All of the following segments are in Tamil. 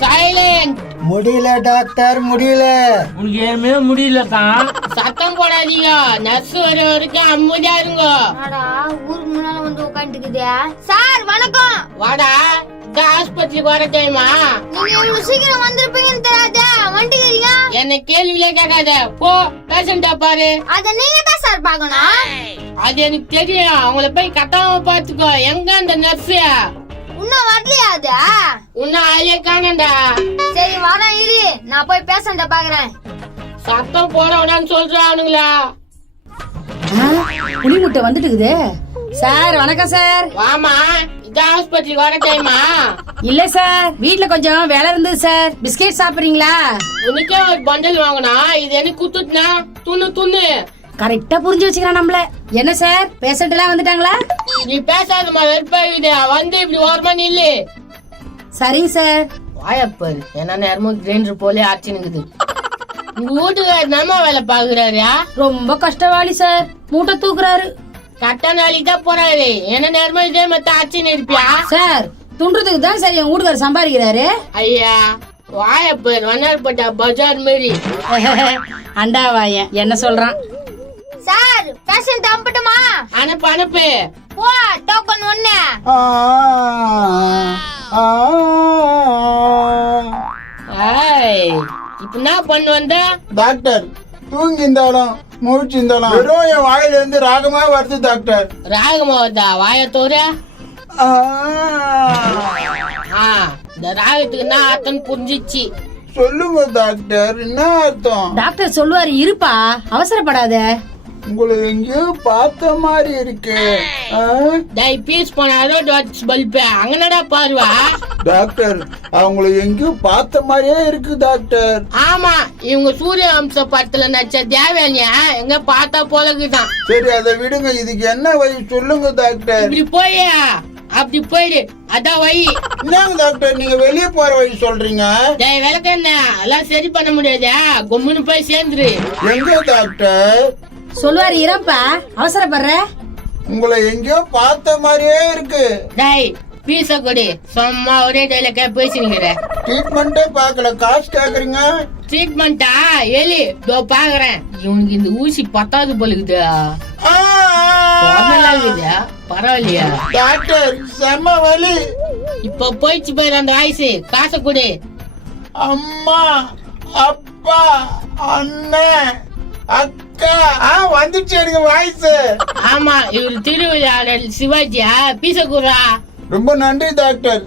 சைலண்ட். முடியல டாக்டர், முடியல. உனக்கு ஏமே முடியல தான். சத்தம் போடாதீங்க, நர்ஸ் வர வரைக்கும் அம்முடியா இருங்க. ஊருக்கு முன்னால வந்து உட்காந்துக்குதே. சார் வணக்கம். வாடா, இந்த ஆஸ்பத்திரிக்கு வர டைமா? நீங்க இவ்வளவு சீக்கிரம் வந்திருப்பீங்கன்னு தெரியாத வந்துக்கிறீங்க. என்ன கேள்வியிலே கேட்காத, போ பேஷண்டா பாரு. அத நீங்க தான் சார் பாக்கணும். அது எனக்கு தெரியும், அவங்கள போய் கட்டாம பாத்துக்கோ. எங்க அந்த நர்ஸ்? இன்னும் வரலையா? அது இன்னும் ஆளே காணண்டா. சரி வரேன் இரு, நான் போய் பேஷண்ட பாக்குறேன். சத்தம் போட வேணான்னு சொல்றானுங்களா? புளி முட்டை வந்துட்டுக்குது. சார் வணக்கம் சார். வாமா, இந்த ஆஸ்பத்திரிக்கு வர டைமா? இல்ல சார், வீட்ல கொஞ்சம் வேலை இருந்தது சார். பிஸ்கெட் சாப்பிடுறீங்களா? உனக்கே ஒரு பண்டல் வாங்கினா, இது எனக்கு குத்துட்டுனா துண்ணு துண்ணு. கரெக்டா புரிஞ்சு வச்சுக்கிறான் நம்மள. என்ன சார், பேஷண்ட் எல்லாம் வந்துட்டாங்களா? நீ பேசாதமா, வெறுப்பாயுது. வந்து இப்படி ஓரமா நில்லு. சரிங்க சார். வாயப்பல் என்ன நேரமும் கிரைண்டர் போலே ஆச்சுனுக்குது. உங்க வீட்டுக்காரர் நம்ம வேலை பாக்குறாருயா? ரொம்ப கஷ்டவாளி சார், மூட்டை தூக்குறாரு. கட்ட நாளைக்கு தான் போறாரு. என்ன நேரமும் இதே மத்த ஆச்சுன்னு இருப்பியா? சார் துண்டுறதுக்கு தான் சார் என் வீட்டுக்காரர் சம்பாதிக்கிறாரு. ஐயா வாயப்பல் வண்ணார்பட்டா பஜார் மாரி. அண்டா வாயன் என்ன சொல்றான்? சார் பேஷண்ட் அனுப்பட்டுமா? அனுப்பு அனுப்பு. போ டோக்கன் 1. இப்ப என்ன பண்ணு வந்த? டாக்டர் தூங்கி இருந்தாலும் முழிச்சு இருந்தாலும் வெறும் என் வாயில இருந்து ராகமா வருது டாக்டர். ராகமா வருதா? வாயத்தோர. இந்த ராகத்துக்கு என்ன அர்த்தம் புரிஞ்சிச்சு? சொல்லுங்க டாக்டர், என்ன அர்த்தம்? டாக்டர் சொல்லுவாரு, இருப்பா அவசரப்படாத. உங்களை எங்கேயோ பார்த்த மாதிரி இருக்கு. டேய் பீஸ் போனாரோ டாட்ஸ் பல்ப அங்கனடா பாருவா. டாக்டர் அவங்களை எங்கேயோ பார்த்த மாதிரியே இருக்கு டாக்டர். ஆமா, இவங்க சூரிய வம்ச படத்துல நடிச்ச தேவயானியா எங்க பார்த்தா போலக்குதான். சரி அதை விடுங்க, இதுக்கு என்ன வழி சொல்லுங்க டாக்டர். இப்படி போயா, அப்படி போயிடு, அதான் வழி. என்னங்க டாக்டர் நீங்க வெளியே போற வழி சொல்றீங்க? டேய் விளக்க என்ன எல்லாம் சரி பண்ண முடியாதா? கொம்முன்னு போய் சேர்ந்துரு. எங்க டாக்டர்? சொல்லுவாரு, இறப்பா அவசரப்படுற. உங்களை எங்கேயோ பார்த்த மாதிரியே இருக்கு. டேய் பீச கொடி, சும்மா ஒரே டைலாக பேசினுங்கிற. ட்ரீட்மெண்டே பார்க்கல, காசு கேக்குறீங்க. ட்ரீட்மெண்டா? எலி இதோ பாக்குறேன். இவனுக்கு இந்த ஊசி பத்தாவது போலுக்குது. பரவாயில்லையா டாக்டர்? செம்ம வலி. இப்ப போயிடுச்சு போயிரு அந்த வயசு. காசை கொடு. அம்மா, அப்பா, அண்ணன், அக்கா வந்துச்சு எனக்கு வாய்ஸ். ஆமா, இவரு திருவிழாடல் சிவாஜியா? பீச குடுறா. ரொம்ப நன்றி டாக்டர்.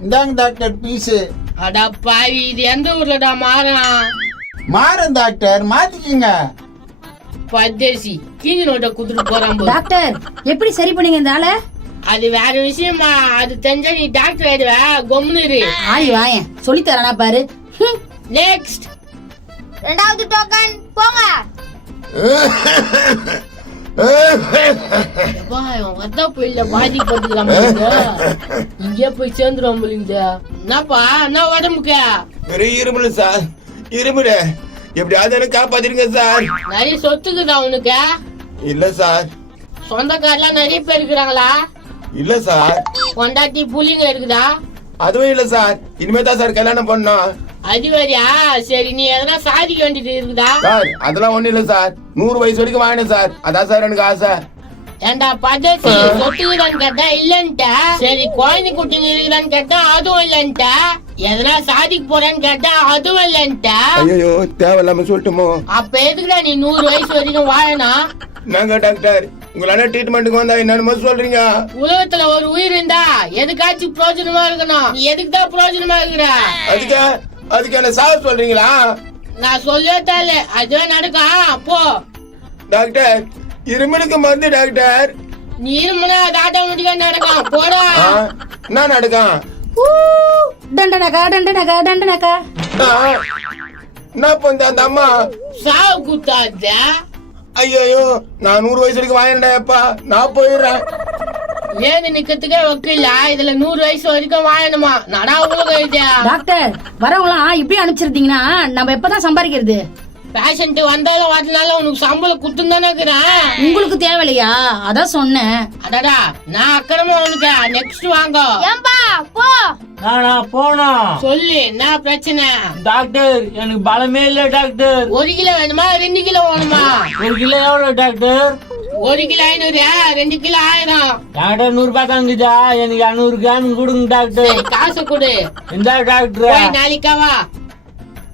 இந்தாங்க டாக்டர் பீஸ். அடா பாவி, இது எந்த ஊர்லடா மாறான்? மாறன் டாக்டர், மாத்திக்கிங்க. பத்தேசி கீஞ்சி நோட்ட குடுத்துட்டு போறான். டாக்டர் எப்படி சரி பண்ணீங்க இந்த ஆள? அது வேற விஷயமா, அது தெரிஞ்சா நீ டாக்டர் ஆயிடுவ. கொம்முனு ஆய் வாயன் சொல்லி தரானா பாரு. நெக்ஸ்ட் ரெண்டாவது டோக்கன் போங்க. இங்கே போய் சேர்ந்துரும். என்னப்பா என்ன உடம்புக்கு? இருமுல சார், இருமுல எப்படியாவது எனக்கு காப்பாத்திருங்க சார். நிறைய சொத்துக்குதா உனக்கு? இல்ல சார். சொந்தக்காரெல்லாம் நிறைய பேர் இருக்கிறாங்களா? இல்ல சார். கொண்டாட்டி புள்ளிங்க இருக்குதா? அதுவும் இல்ல சார், இனிமே தான் சார் கல்யாணம் பண்ணோம். அது வரையா? சரி, நீ எதனா சாதிக்க வேண்டியது இருக்குதா? சார் அதெல்லாம் ஒண்ணு இல்ல சார், 100 வயசு வரைக்கும் வாங்கினேன் சார், அதான் சார் எனக்கு ஆசை. ஏண்டா பதசி, சொத்துக்குதான்னு கேட்டா இல்லன்ட்ட. சரி, குழந்தை குட்டிங்க இருக்குதான்னு கேட்டா அதுவும் இல்லன்ட்ட. எதனா சாதிக்க போறேன்னு கேட்டா அதுவும் இல்லன்ட்ட. ஐயோ தேவையில்லாம சொல்லட்டுமோ? அப்ப எதுக்குடா நீ 100 வயசு வரைக்கும் வாழணும்? நாங்க டாக்டர் உங்களால ட்ரீட்மெண்ட்டுக்கு வந்தா என்னன்னு சொல்றீங்க? உலகத்துல ஒரு உயிர் இருந்தா எதுக்காச்சும் பிரயோஜனமா இருக்கணும். நீ எதுக்கு தான் பிரயோஜனமா இருக்கிற? அதுக்கு என்ன சாவ சொல்றீங்களா? நான் சொல்லத்தால அதுவே நடக்கும். போ டாக்டர், இருமலுக்கு மருந்து டாக்டர். நீ இருமுனா அது ஆட்டோமேட்டிக்கா நடக்கும். போடா. என்ன நடக்கும்? டண்டனக்கா டண்டனக்கா டண்டனக்கா. என்ன பண்ண அந்த அம்மா? சாவு குத்தாத. ஐயோ நான் 100 வயசு வரைக்கும் வாங்கினேன்ப்பா, நான் போயிடுறேன். ஏது நிக்கிறதுக்கே வக்கீல, இதுல 100 வயசு வரைக்கும் வாழணுமா? நடா உலகம். டாக்டர் வரவங்களாம் இப்படி அனுப்பிச்சிருந்தீங்கன்னா நம்ம எப்பதான் சம்பாதிக்கிறது? பேஷண்ட் வந்தாலும் வரனாலும் உனக்கு சம்பளம் குத்துன்னு தானே இருக்கிறேன். உங்களுக்கு தேவையில்லையா? அதான் சொன்னேன். அடடா நான் அக்கிரமா உனக்கு நெக்ஸ்ட் வாங்க. ஏம்பா போ. நானா போனோம். சொல்லு என்ன பிரச்சனை? டாக்டர் எனக்கு பலமே இல்ல டாக்டர். 1 கிலோ வேணுமா 2 கிலோ வேணுமா? 1 கிலோ எவ்வளவு டாக்டர்? 1 kilo 500, 2 kilo 1000. டாக்டர் 100 ரூபாய் தாங்குதா? எனக்கு 200 கிராம் கொடுங்க டாக்டர். சரி, காசு கொடு. இந்த டாக்டர். போய் நாளைக்கா வா.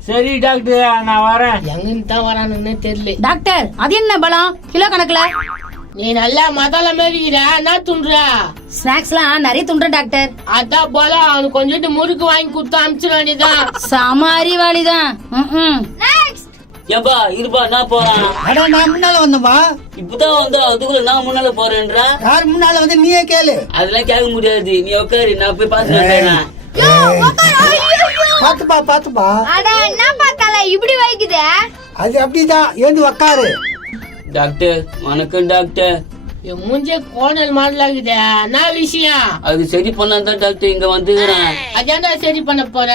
சரி டாக்டர் நான் வரேன். எங்கன்னு தான் வரானுன்னு தெரியல. டாக்டர் அது என்ன பலம்? கிலோ கணக்குல? நீ நல்லா மதால மாரிக்கிற என்ன துண்ற? ஸ்நாக்ஸ்லாம் நிறைய துண்டுறேன் டாக்டர். அதான் போல அவனுக்கு கொஞ்சோண்டு முறுக்கு வாங்கி கொடுத்து அனுப்பிச்சிட வேண்டியதான். சம அறிவாளிதான். நெக்ஸ்ட். ஏப்பா இருப்பா நான் போறேன். அட நான் முன்னால வந்தமா? இப்பதான் வந்து அதுக்குள்ள நான் முன்னால போறேன்றா. யார் முன்னால வந்து நீயே கேளு. அதெல்லாம் கேட்க முடியாது. நீ உட்காரு நான் போய் பாத்துக்கிறேன். யோ உட்கார். ஐயோ. பாத்துப்பா. அட என்ன பார்த்தால இப்படி வைக்குதே? அது அப்படிதான். ஏந்து உக்காரு. டாக்டர் வணக்கம் டாக்டர். என் மூஞ்சே கோணல் மாடலாகுதே. என்ன விஷயம்? அது சரி பண்ணாதான் டாக்டர் இங்க வந்துக்கிறேன். அதான்டா சரி பண்ண போற.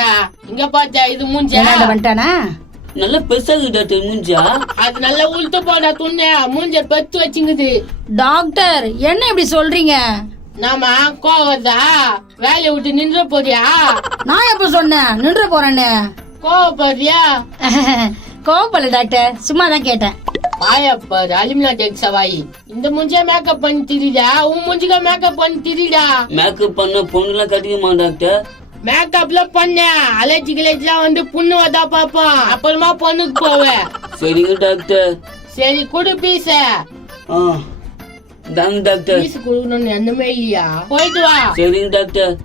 இங்க பாத்தியா இது மூஞ்ச? என்னடா வந்துட்டானா? நல்லா பெருசாகு டாக்டர் மூஞ்சா. அது நல்லா உளுத்து போடா துண்ணே. மூஞ்ச பெத்து வச்சுங்குது. டாக்டர் என்ன இப்படி சொல்றீங்க? நாம கோவதா வேலையை விட்டு நின்ற போறியா? நான் எப்ப சொன்னேன் நின்று போறேன்னு? கோவப்படுறியா? கோவப்படல டாக்டர், சும்மா தான் கேட்டேன். பாயப்பாரு அலிமினா டெக் சவாயி. இந்த மூஞ்சியா மேக்கப் பண்ணி திரிடா. உன் மூஞ்சிக்கா மேக்கப் பண்ணி திரிடா. மேக்கப் பண்ண பொண்ணுலாம் கட்டிக்குமா டாக்டர்? மேக்கப்ல பண்ண அலர்ஜி கிளர்ஜிலாம் வந்து புண்ணு வந்தா பாப்போம். அப்புறமா பொண்ணுக்கு போவேன். சரிங்க டாக்டர். சரி குடு பீச. தாங்க டாக்டர். பீஸ் குடுக்கணும்னு எண்ணமே இல்லையா? போயிட்டு வா. சரிங்க டாக்டர்.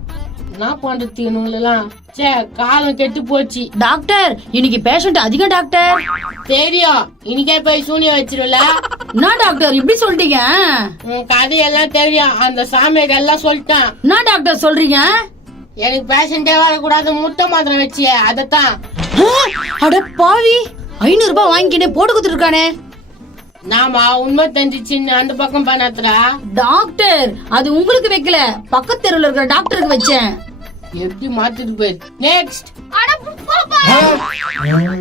என்ன பண்றது இவனுங்களெல்லாம்? சே காலம் கெட்டு போச்சு. டாக்டர் இன்னைக்கு பேஷண்ட் அதிகம் டாக்டர். தெரியும் இன்னைக்கே போய் சூனியம் வச்சிருவல. என்ன டாக்டர் இப்படி சொல்லிட்டீங்க? உன் கதையெல்லாம் தெரியும். அந்த சாமியார் எல்லாம் சொல்லிட்டான். என்ன டாக்டர் சொல்றீங்க? எனக்கு பேஷண்டே வரக்கூடாது முட்டை மாத்திரம் வச்சிய அதத்தான். அட பாவி, 500 ரூபாய் வாங்கிக்கிட்டு போட்டு கொடுத்துருக்கானே. நாம உண்மை தெரிஞ்சிச்சின்னு அந்த பக்கம் பண்ணாத்துறா. டாக்டர் அது உங்களுக்கு வைக்கல, பக்கத்து தெருவில் இருக்கிற டாக்டருக்கு வச்சேன். எப்படி மாத்திட்டு போயிரு. நெக்ஸ்ட். அட போப்பா.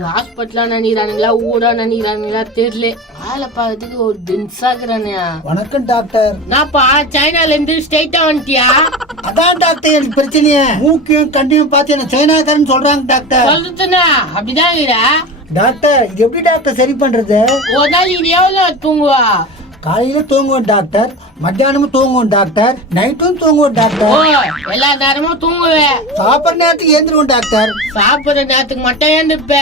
ஹாஸ்பிட்டலா நினைக்கிறானுங்களா ஊடா நினைக்கிறானுங்களா தெரியல. வேலை பார்க்கறதுக்கு ஒரு தின்சாக்குறானே. வணக்கம் டாக்டர். நான்ப்பா சைனால இருந்து ஸ்ட்ரைட்டா வந்துட்டியா? அதான் டாக்டர் எனக்கு பிரச்சனையே. மூக்கையும் கண்ணையும் பார்த்து என்ன சைனாக்காரன்னு சொல்றாங்க டாக்டர். சொல்றதுன்னா அப்படிதான் இருக்கிற. டாக்டர் இது எப்படி டாக்டர் சரி பண்றது? ஒரு நாள் இது எவ்வளவு தூங்குவா? காலையில தூங்குவோம் டாக்டர், மத்தியானமும் தூங்குவோம் டாக்டர், நைட்டும் தூங்குவோம் ஓ டாக்டர். எல்லா நேரமும் தூங்குவேன். சாப்பிட்ற நேரத்துக்கு ஏந்துருவோம் டாக்டர். சாப்பிடுற நேரத்துக்கு மட்டும் ஏந்துப்ப.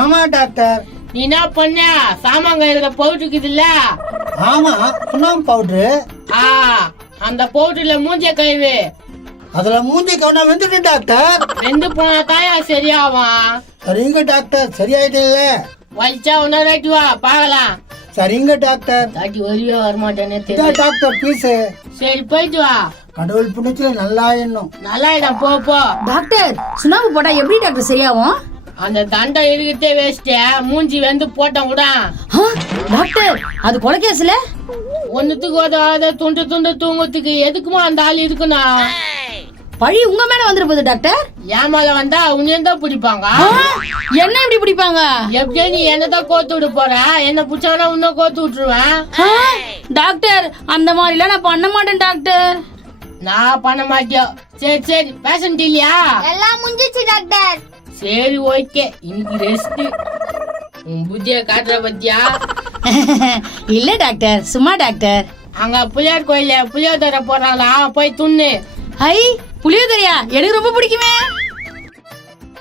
ஆமா டாக்டர். நீ என்ன பண்ண? சாமான் கழுவுற பவுடர் இருக்குதுல்ல? ஆமா சுண்ணாம்பு பவுடரு. அந்த பவுடர்ல மூஞ்ச கழுவு. அதுல மூஞ்சி கவனா வந்துட்டு டாக்டர். 2 போனா தாயா சரியாவான். சரிங்க டாக்டர். சரியாயிட்டு இல்ல? வலிச்சா இன்னொரு வாட்டி வா பாக்கலாம். சரிங்க டாக்டர். தாட்டி வருவியா வரமாட்டேன்னு இதா தெரியல. Doctor fees. சரி போயிட்டு வா. கடவுள் புண்ணியத்துல நல்லா எண்ணும். நல்லா இடம் போ போ. டாக்டர் சுண்ணாம்பு போட்டா எப்படி டாக்டர் சரியாகும்? அந்த தண்டை இருக்கட்டே வேஸ்ட். மூஞ்சி வந்து போட்டான் கூட. டாக்டர் அது கொலைகேஸ்ல? ஒன்னுத்துக்கு உதவாத துண்டு துண்டு தூங்கத்துக்கு எதுக்குமா அந்த ஆள் இருக்கணும்? பழி உங்க மேல வந்துருப்போது டாக்டர். என் மேல வந்தா உன்னையும் தான் பிடிப்பாங்க. என்ன இப்படி பிடிப்பாங்க? எப்படியே நீ என்னதான் கோத்து விட போற? என்ன பிடிச்சானா இன்னும் கோத்து விட்டுருவேன். டாக்டர் அந்த மாதிரி எல்லாம் நான் பண்ண மாட்டேன் டாக்டர். நான் பண்ண மாட்டேன். சரி சரி பேஷண்ட் இல்லையா? எல்லாம் முடிஞ்சிச்சு டாக்டர். சரி ஓகே இன்னைக்கு ரெஸ்ட். உன் புத்திய காட்டுற பத்தியா? இல்ல டாக்டர் சும்மா டாக்டர். அங்க புளியார் கோயில புளியோதரை போடுறாங்களா போய் துண்ணு. ஐ புளியோதரையா? எனக்கு ரொம்ப பிடிக்குமே.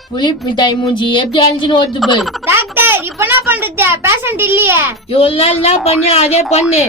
புளி மிட்டாய் மூஞ்சி எப்படி அழிஞ்சுன்னு ஓடுது போய். டாக்டர் இப்ப என்ன பண்றது? பேஷண்ட் இல்லையே. இவ்வளவு நாள் என்ன பண்ணியா அதே பண்ணு.